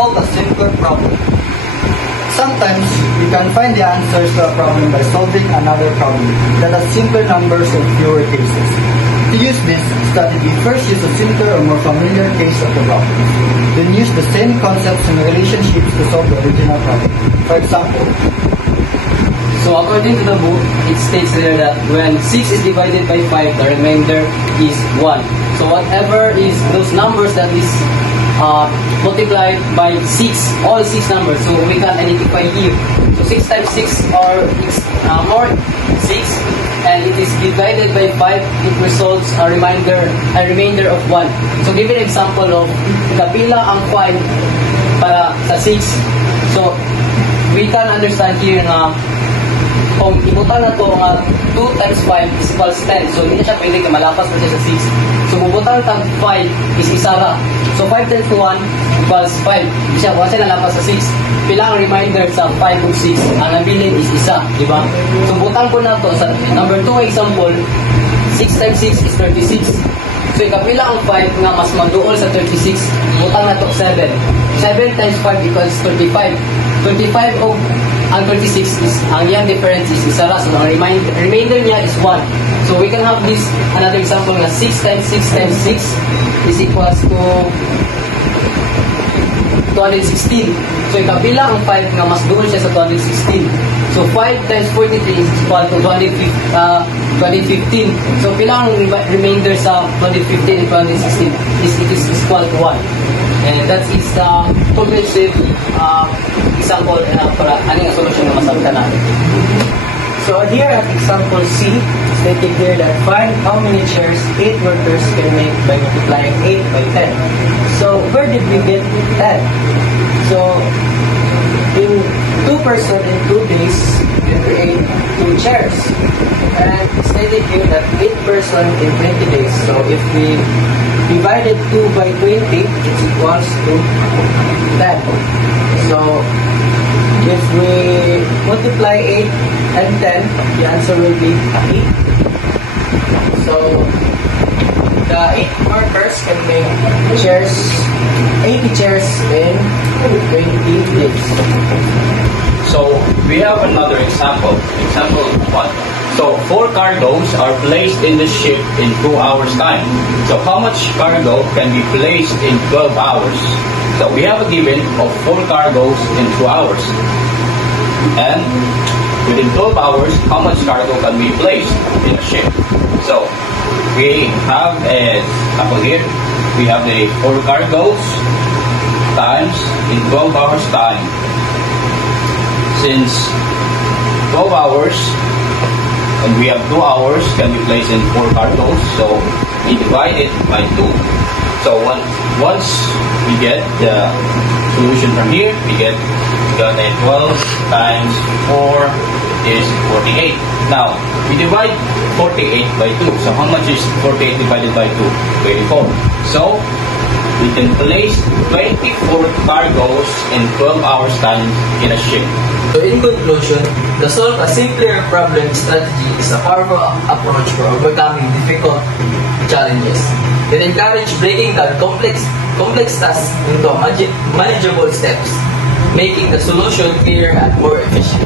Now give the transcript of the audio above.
solve a simpler problem. Sometimes you can find the answers to a problem by solving another problem that has simpler numbers and fewer cases. To use this strategy, first use a simpler or more familiar case of the problem. Then use the same concepts and relationships to solve the original problem. For example, so according to the book, it states there that when 6 is divided by 5, the remainder is 1. So whatever is those numbers that is multiplied by 6, all 6 numbers, so we can identify here. So 6 times 6 or more 6, and it is divided by 5, it results a remainder of 1. So give an example of kapila ang 5 para sa 6. So we can understand here na kung ibutan na ito nga 2 times 5 is equals 10. So hindi siya pwede malapas pa siya sa 6. So bubutan tag 5 is isara. So 5 times 1 equals 5. Hindi siya nalapas sa 6. Pila ang reminder sa 5 of 6? Ang nabilin is isa, di ba? So butan ko na ito sa number 2 example, 6 times 6 is 36. So ikapila ang 5 nga mas maduol sa 36, butan na ito 7. 7 times 5 equals 35. 25 of ang 26 is, ang yung difference is isara. So ang remainder niya is 1. So we can have this, another example na 6 times 6 times 6 is equals to 216. So ikabila ang 5 nga mas doon siya sa 216. So 5 times 43 is equal to 215. So pila ang remainder sa 215 and 216 is it is equal to 1. And that is the progressive example para aning solution na masabta natin. So here at example C, stated here that find how many chairs 8 workers can make by multiplying 8 by 10. So where did we get 10? So in 2 persons in 2 days, we create 2 chairs. And stated here that 8 persons in 20 days. So if we divided 2 by 20, it equals to 10. So if we multiply 8 and 10, the answer will be 8. So the 8 workers can make chairs, 80 chairs in 20 days. So we have another example. Example 1. So 4 cargoes are placed in the ship in 2 hours time. So how much cargo can be placed in 12 hours? So we have a given of 4 cargoes in 2 hours. And within 12 hours, how much cargo can be placed in a ship? So we have a example here. We have the 4 cargoes times in 12 hours time. Since 12 hours and we have 2 hours can be placed in 4 cargoes, so we divide it by 2. So once we get the solution from here, we got a 12 times 4 is 48. Now we divide 48 by 2. So how much is 48 divided by 2? 24. So we can place 24 cargoes in 12 hours time in a ship. So in conclusion, the solve a simpler problem strategy is a powerful approach for overcoming difficult challenges. It encourages breaking down complex tasks into manageable steps, making the solution clearer and more efficient.